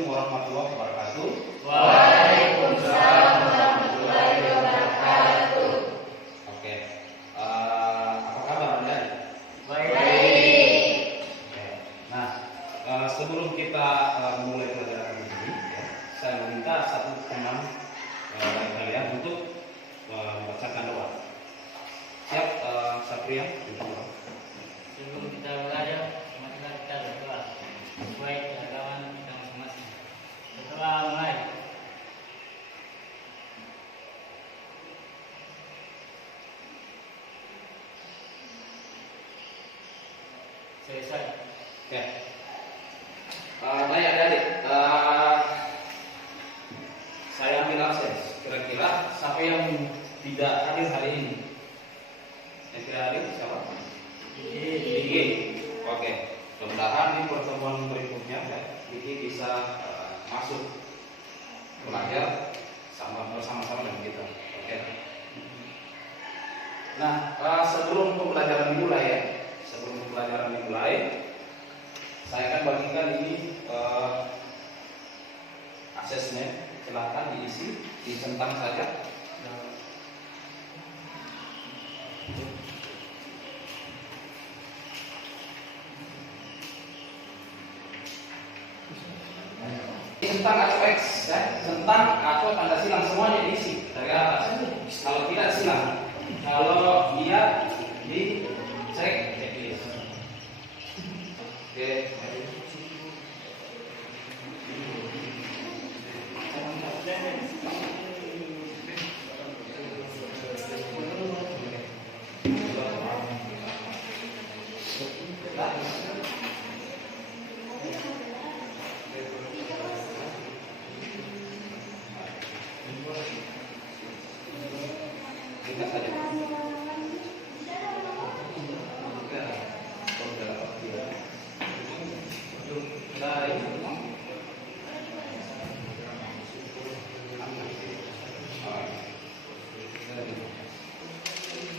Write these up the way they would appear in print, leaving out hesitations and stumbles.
Assalamualaikum warahmatullahi wabarakatuh. Waalaikumsalam warahmatullahi wabarakatuh. Oke, apa kabar Anda? Baik. Oke. Nah, sebelum kita memulai pelajaran ini, saya meminta satu teman dari kalian untuk membacakan doa. Siap, Satria? Sebelum kita belajar, marilah kita berdoa sesuai keagamaan kita masing-masing. Berdoa mulai. Selesai. Oke. Baik adik-adik, saya ambil absen. Kira-kira siapa yang tidak hadir hari ini? Yang tidak hadir siapa? Diki. Oke. Mudah-mudahan di pertemuan berikutnya Diki bisa masuk belajar bersama-sama dengan kita. Oke. Nah, sebelum pembelajaran dimulai, saya akan bagikan ini asesmen. Silakan diisi, dicentang saja. Centang atau X, centang atau tanda silang semuanya diisi dari atas. Kalau tidak silang, kalau dia dicek checklist. Oke.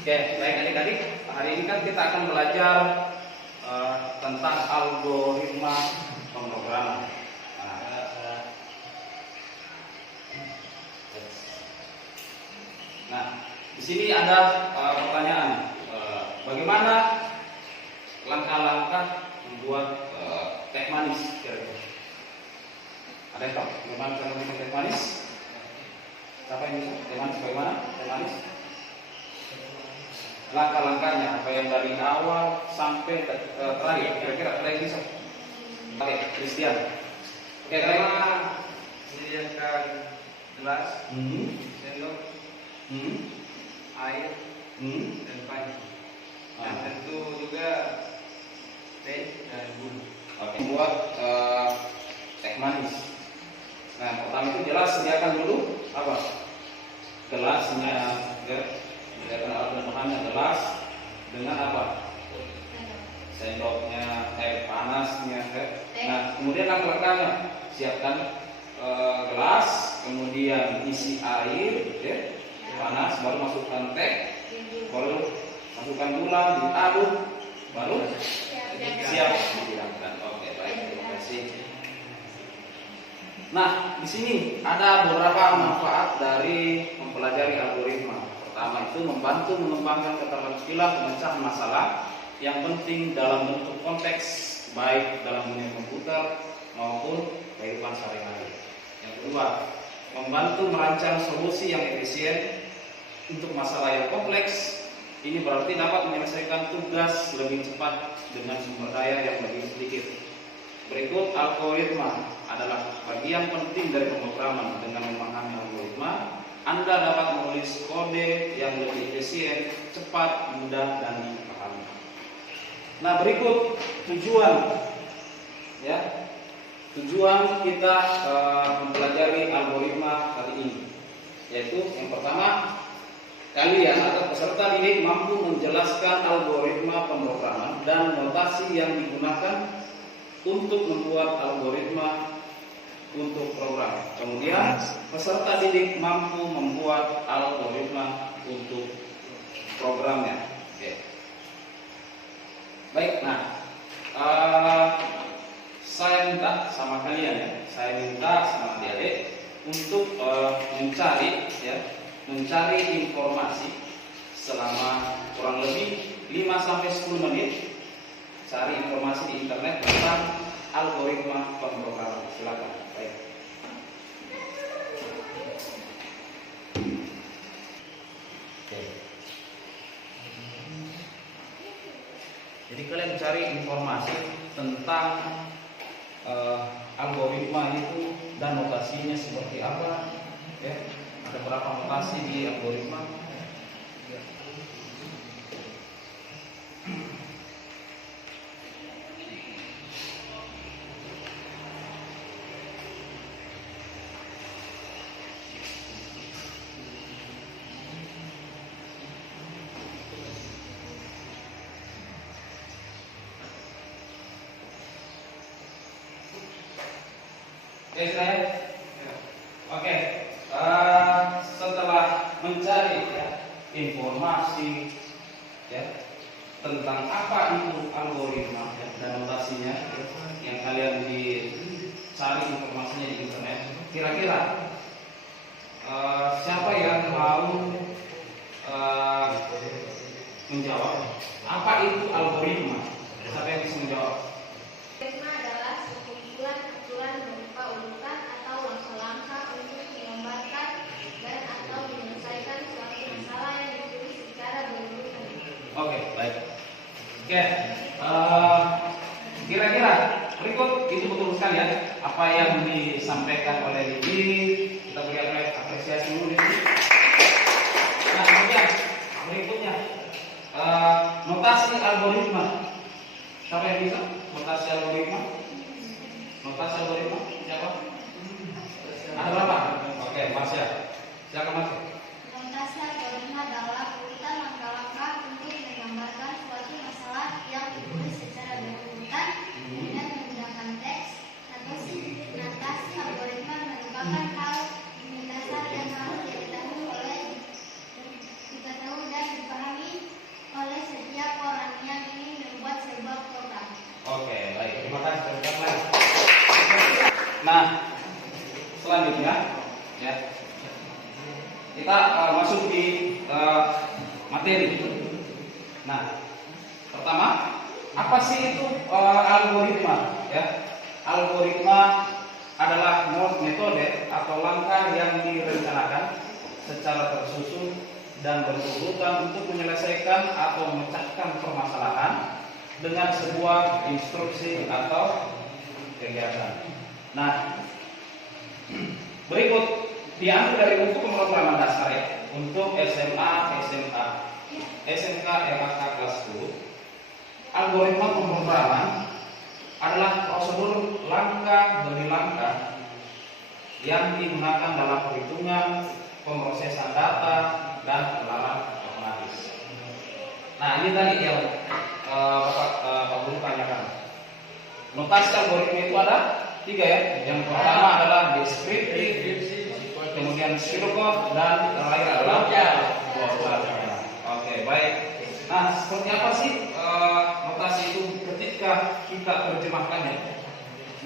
Oke, baik adik-adik, hari ini kan kita akan belajar tentang algoritma pemrograman. Nah, di sini ada pertanyaan, bagaimana langkah-langkah membuat teh manis? Kira-kira ada yang tahu bagaimana cara membuat teh manis? Siapa yang bisa? Teh manis bagaimana? Teh manis? Langkah-langkahnya apa yang dari awal sampai terakhir, kira-kira ada yang bisa? Oke, Christian. Oke, Pertama, menyediakan gelas, sendok, air, dan panci. Dan tentu juga teh dan gula. Oke, buat teh manis. Nah, pertama itu jelas sediakan dulu apa? Gelasnya, sediakan alat dan bahannya, gelas dengan apa? Sendoknya, air panasnya. Nah, kemudian langkah-langkahnya, siapkan gelas, kemudian isi air, panas, baru masukkan teh, baru masukkan gula, diaduk, baru siap dihidangkan. Oke, baik, terima kasih. Nah, di sini ada beberapa manfaat dari mempelajari algoritma. Pertama itu membantu mengembangkan keterampilan pemecahan masalah yang penting dalam bentuk konteks, baik dalam dunia komputer maupun kehidupan sehari-hari. Yang kedua, membantu merancang solusi yang efisien untuk masalah yang kompleks. Ini berarti dapat menyelesaikan tugas lebih cepat dengan sumber daya yang lebih sedikit. Berikut, algoritma adalah bagian penting dari pemrograman. Dengan memahami algoritma, Anda dapat menulis kode yang lebih efisien, cepat, mudah, dan dipahami. Nah, berikut tujuan, ya, tujuan kita mempelajari algoritma kali ini, yaitu yang pertama, kalian atau peserta didik mampu menjelaskan algoritma pemrograman dan notasi yang digunakan untuk membuat algoritma untuk program. Kemudian peserta didik mampu membuat algoritma untuk programnya. Oke. Baik, nah saya minta sama kalian ya, saya minta sama adik-adik untuk mencari informasi selama kurang lebih 5-10 menit, cari informasi di internet tentang algoritma pemrograman. Silakan. Baik. Jadi kalian cari informasi tentang algoritma itu dan notasinya seperti apa, ya. Ada berapa notasi di algoritma? Oke, saya. Oke. Setelah mencari informasi tentang apa itu algoritma dan notasinya yang kalian dicari informasinya di internet, kira-kira siapa yang mau menjawab apa itu algoritma? Siapa yang bisa menjawab? Algoritma adalah sekumpulan aturan berupa urutan atau langkah-langkah untuk menggambarkan dan atau menyelesaikan suatu masalah yang ditulis secara berurutan. Oke, baik. Oke, kira-kira berikut itu betul sekali ya apa yang disampaikan oleh Lidi. Kita beri apresiasi dulu Lidi. Nah, kemudian berikutnya notasi algoritma. Siapa yang bisa? Notasi algoritma? Notasi algoritma? Siapa? Ada berapa? Oke, Masya. Silakan Mas. Notasi algoritma adalah urutan langkah-langkah untuk menggambarkan suatu masalah yang ditulis secara berurutan dengan menggunakan teks. Notasi algoritma merupakan hal mendasar yang harus diketahui dan dipahami oleh setiap orang yang ingin membuat sebuah program. Oke, baik. Terima kasih. Nah, selanjutnya ya kita masuk di materi. Nah, pertama, apa sih itu algoritma? Ya, algoritma adalah metode atau langkah yang direncanakan secara tersusun dan berurutan untuk menyelesaikan atau memecahkan permasalahan dengan sebuah instruksi atau kegiatan. Nah, berikut diambil dari buku pemrograman dasar ya untuk SMA, SMK, MK kelas 10. Algoritma pemrograman adalah prosedur langkah demi langkah yang digunakan dalam perhitungan, pemrosesan data, dan penerapan otomatis. Nah, ini tadi yang Pak Guru tanyakan. Notasi algoritma itu ada 3 ya. Yang pertama adalah deskriptif, kemudian pseudocode, dan terakhir adalah global. Oke, baik. Nah, seperti apa sih notasi itu ketika kita terjemahkannya?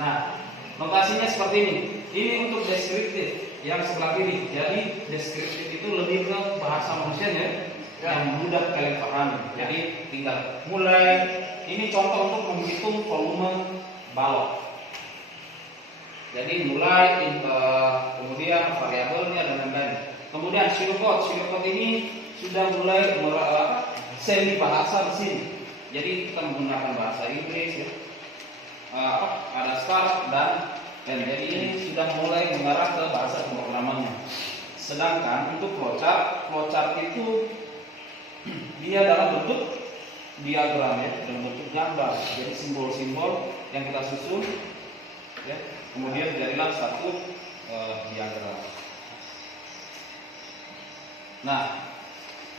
Nah, notasinya seperti ini. Ini untuk deskriptif yang sebelah kiri. Jadi deskriptif itu lebih ke bahasa manusianya yang mudah kalian pahami. Jadi tinggal mulai. Ini contoh untuk menghitung volume balok. Jadi mulai, kemudian variabelnya dan lain-lain. Kemudian pseudocode ini sudah mulai semi bahasa di sini. Jadi kita menggunakan bahasa Inggris ya. Ada start dan jadi ini sudah mulai mengarah ke bahasa pemrogramannya. Sedangkan untuk flowchart itu dia dalam bentuk diagram ya, dalam bentuk gambar. Jadi simbol-simbol yang kita susun ya, kemudian jadilah satu diagram. Nah,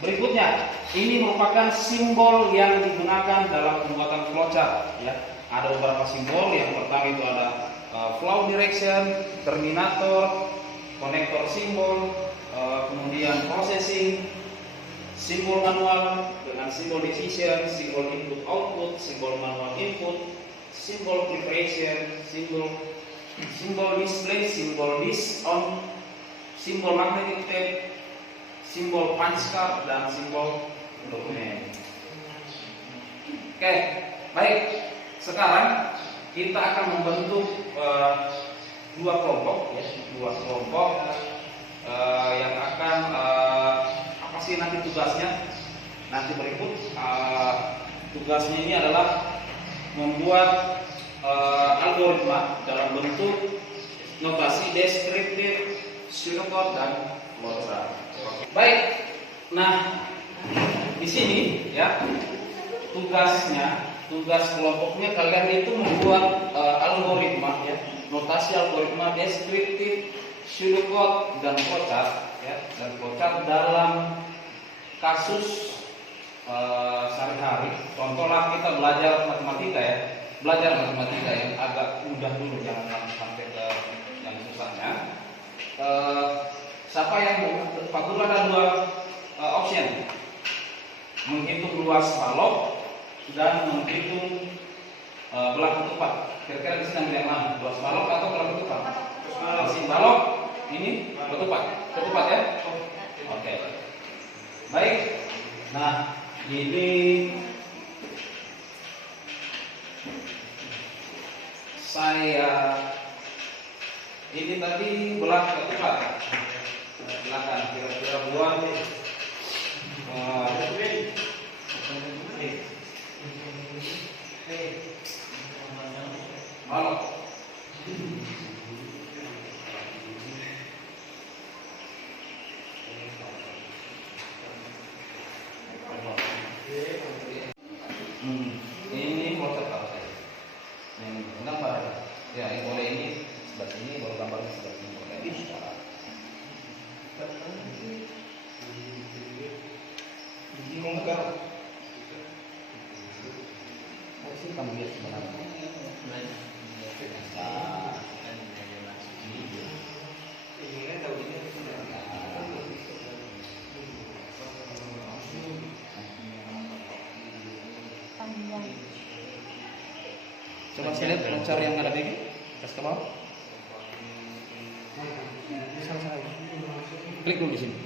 berikutnya ini merupakan simbol yang digunakan dalam pembuatan flowchart ya. Ada beberapa simbol. Yang pertama itu ada flow direction, terminator, konektor simbol, kemudian processing, simbol manual dengan simbol decision, simbol input output, simbol manual input, simbol preparation, simbol simbol display, simbol disk-on, simbol magnetic tape, simbol punch card, dan simbol dokumen. Oke, baik. Sekarang kita akan membentuk dua kelompok, ya, yang akan apa sih nanti tugasnya? Nanti berikut tugasnya ini adalah membuat algoritma dalam bentuk notasi deskriptif, pseudocode, dan flowchart. Baik, nah di sini ya tugas kelompoknya kalian itu membuat algoritma, ya, notasi algoritma deskriptif, pseudocode, dan flowchart, ya, dan flowchart dalam kasus sehari-hari. Contohlah kita belajar matematika, ya. Belajar matematika yang agak mudah dulu, jangan sampai ke yang susahnya. Siapa yang Pak Guru ada dua option, menghitung luas balok dan menghitung belah ketupat. Kira-kira di sini yang mana? Luas balok atau belah ketupat? Mesin balok ini ketupat ya. Oke. Baik. Nah, ini ini tadi belah ketupat. Silakan kira-kira buat balok. Ini flowchart apa saya? Yang gambar ya, ini boleh ini sebelah sini, boleh gambarnya sebelah sini, boleh ini secara. Ini enggak. Masih kamu lihat sebenarnya. Coba saya lihat flowchart yang ada di atas ke bawah. Salah. Klik dulu di sini.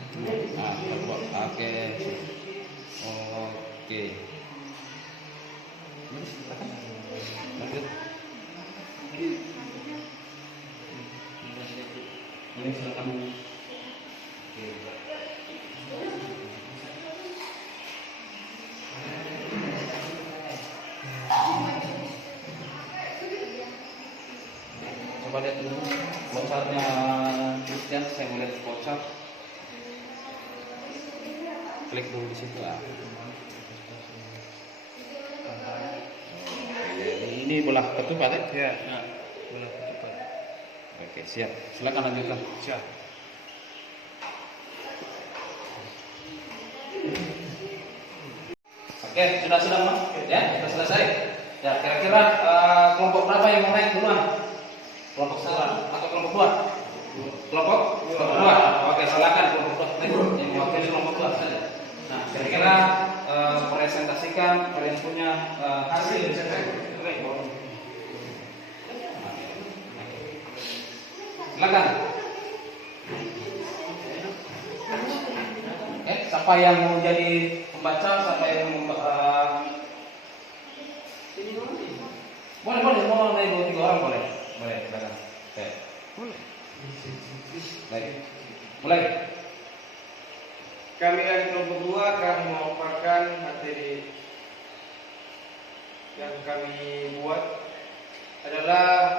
Oke. Lanjut. Ini silakan. Coba lihat dulu flowchartnya Christian, saya mau lihat flowchart. Klik dulu di situ. Ini belah ketupat ya? Ya, belah ketupat. Oke, siap. Silakan lanjutkan. Siap. Oke, sudah Mas? Ya, sudah selesai. Ya, kira-kira kelompok berapa yang mau naik duluan? Kelompok 1 atau kelompok 2? Kelompok 2. Oke, silakan kelompok 2. Yang mewakili kelompok 2 saja. Nah, kira-kira presentasikan kalian punya hasil. Silakan. Siapa yang mau jadi pembaca, siapa yang mau boleh mau naik 2-3 orang boleh, silakan. Boleh. Baik. Mulai. Kami dari kelompok 2 akan memaparkan materi yang kami buat adalah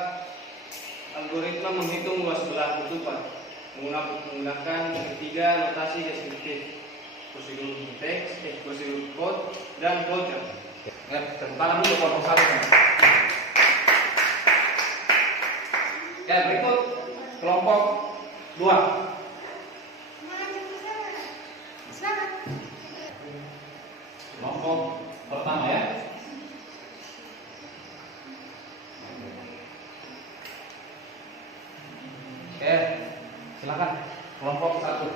algoritma menghitung luas belah ketupat menggunakan ketiga notasi deskriptif, prosedur teks, prosedur code, dan flowchart. Tepuk tangan dulu kelompok 1. Berikut kelompok 2. Kelompok pertama ya. Oke, silakan kelompok 1.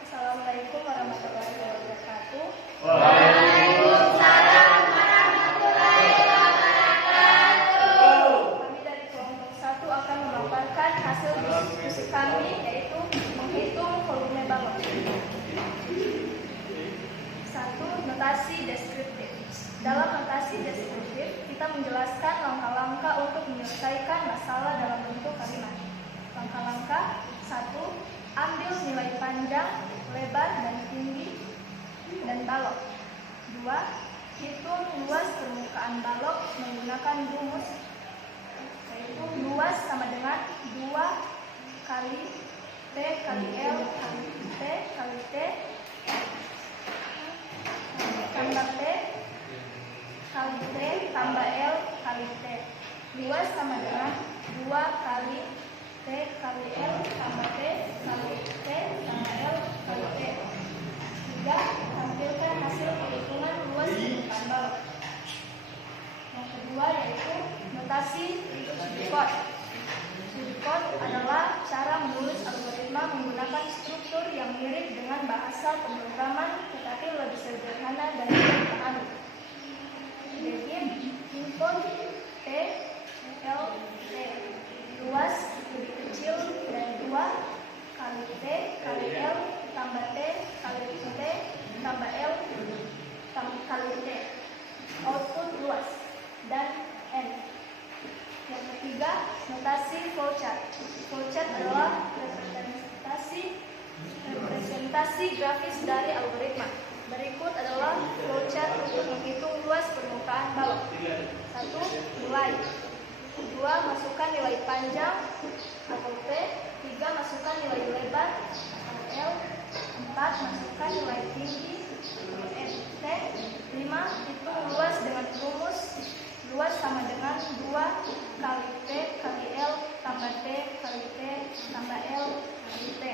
Assalamualaikum warahmatullahi wabarakatuh. Waalaikumsalam warahmatullahi wabarakatuh. Kami dari kelompok 1 notasi deskriptif. Dalam notasi deskriptif, kita menjelaskan langkah-langkah untuk menyelesaikan masalah dalam bentuk kalimat. Langkah-langkah: 1. Ambil nilai panjang, lebar, dan tinggi dan balok. 2. Hitung luas permukaan balok menggunakan rumus, yaitu luas sama dengan 2 kali T kali L kali T kali T tambah T kali T tambah L kali T. Luas sama dengan 2 kali T kali L tambah T kali T tambah L kali T. 3. Tampilkan hasil perhitungan luas permukaan balok. Yang kedua yaitu notasi Unicode. Unicode adalah cara menulis algoritma menggunakan struktur yang mirip dengan bahasa pemrograman tetapi lebih sederhana dan mudah dipahami. Begin input T L T, luas lebih kecil dari 2 kali T kali L tambah T kali T tambah L kali T. Output luas dan N. Yang ketiga, notasi flowchart. Flowchart adalah representasi grafis dari algoritma. Berikut adalah flowchart untuk menghitung luas permukaan balok. 1. Nilai. 2. Masukkan nilai panjang atau P. 3. Masukkan nilai lebar atau L. 4. Masukkan nilai tinggi atau T. 5. Hitung luas dengan rumus luas sama dengan 2 kali T kali L tambah T kali T tambah L kali T.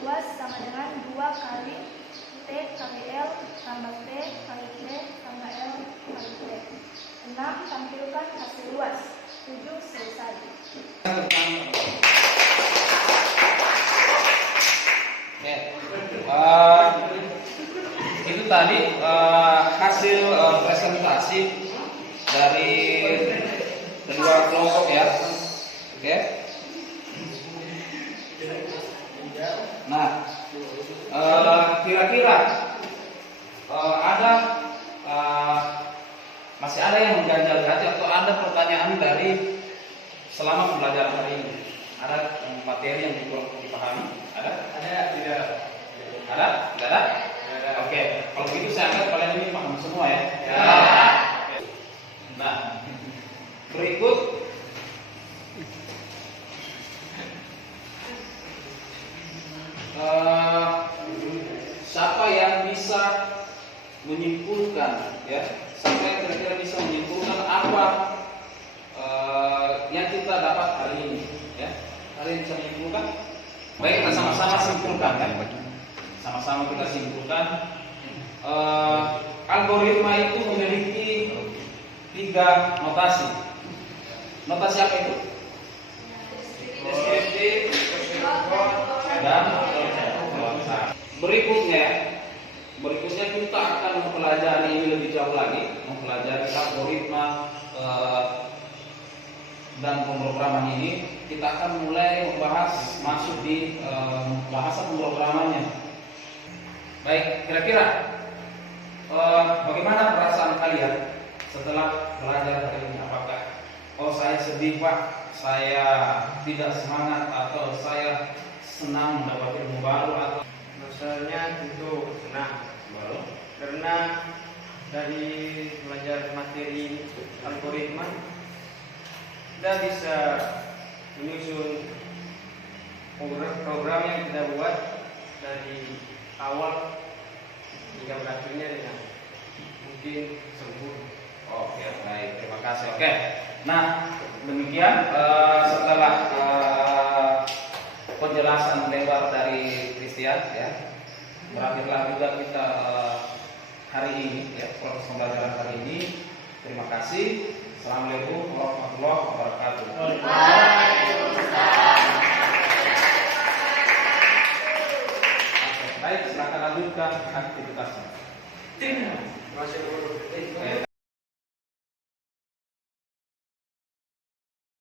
Luas sama dengan 2 kali T kali L tambah T kali T tambah L kali T. 6. Tampilkan hasil luas. 7. Selesai. Itu tadi hasil presentasi dari kedua kelompok ya. Oke. Nah, kira-kira ada masih ada yang mengganjal hati atau ada pertanyaan dari selama pembelajaran hari ini? Ada materi yang kurang dipahami? Ada? Tidak. Ada? Tidak ada? Oke. Kalau begitu saya anggap kalian ini paham semua ya. Nah, berikut siapa yang bisa menyimpulkan ya? Siapa yang kira-kira bisa menyimpulkan apa yang kita dapat hari ini ya? Kalian bisa menyimpulkan? Baik, kita sama-sama simpulkan kan? Sama-sama kita simpulkan. Algoritma itu memiliki 3 notasi. Notasi apa itu? Deskriptif, dan berikutnya kita akan mempelajari ini lebih jauh lagi, mempelajari algoritma dan pemrograman ini. Kita akan mulai membahas masuk di bahasa pemrogramannya. Baik, kira-kira bagaimana perasaan kalian setelah belajar hari ini? Apakah saya sedih Pak, saya tidak semangat, atau saya senang mendapat ilmu baru, atau Masalahnya tentu senang baru? karena dari belajar materi algoritma kita bisa menyusun program yang kita buat dari awal hingga berakhirnya dengan mungkin sempurna. Oke, baik, terima kasih. Oke, nah demikian setelah penjelasan lebar dari Christian ya, berakhirlah juga kita hari ini ya, proses pembelajaran hari ini. Terima kasih. Assalamualaikum warahmatullahi wabarakatuh. Waalaikumsalam. Baik, silakan lanjutkan aktivitasnya. Terima kasih.